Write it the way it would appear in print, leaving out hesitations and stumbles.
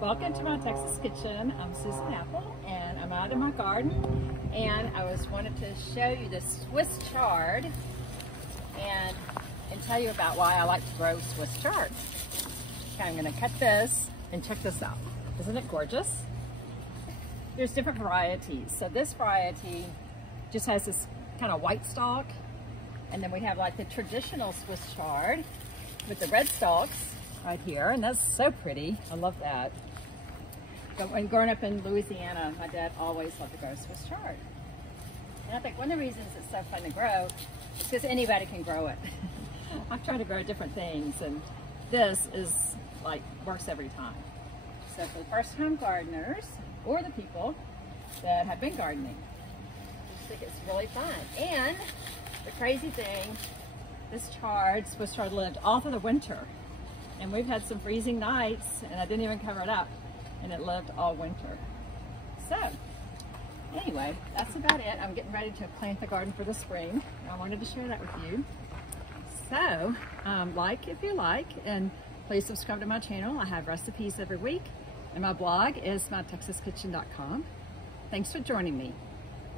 Welcome to my Texas kitchen. I'm Susan Apple and I'm out in my garden, and I wanted to show you the Swiss chard and tell you about why I like to grow Swiss chard. Okay, I'm going to cut this and check this out. Isn't it gorgeous? There's different varieties. So this variety just has this kind of white stalk, and then we have like the traditional Swiss chard with the red stalks right here, and that's so pretty. I love that. But when growing up in Louisiana, my dad always loved to grow Swiss chard. And I think one of the reasons it's so fun to grow is because anybody can grow it. I've tried to grow different things, and this is like works every time. So for the first time gardeners or the people that have been gardening, I just think it's really fun. And the crazy thing, this chard, Swiss chard, lived all through the winter. And we've had some freezing nights, and I didn't even cover it up, and it lived all winter. So anyway, that's about it. I'm getting ready to plant the garden for the spring. I wanted to share that with you. So like if you like, and please subscribe to my channel. I have recipes every week, and my blog is mytexaskitchen.com. Thanks for joining me.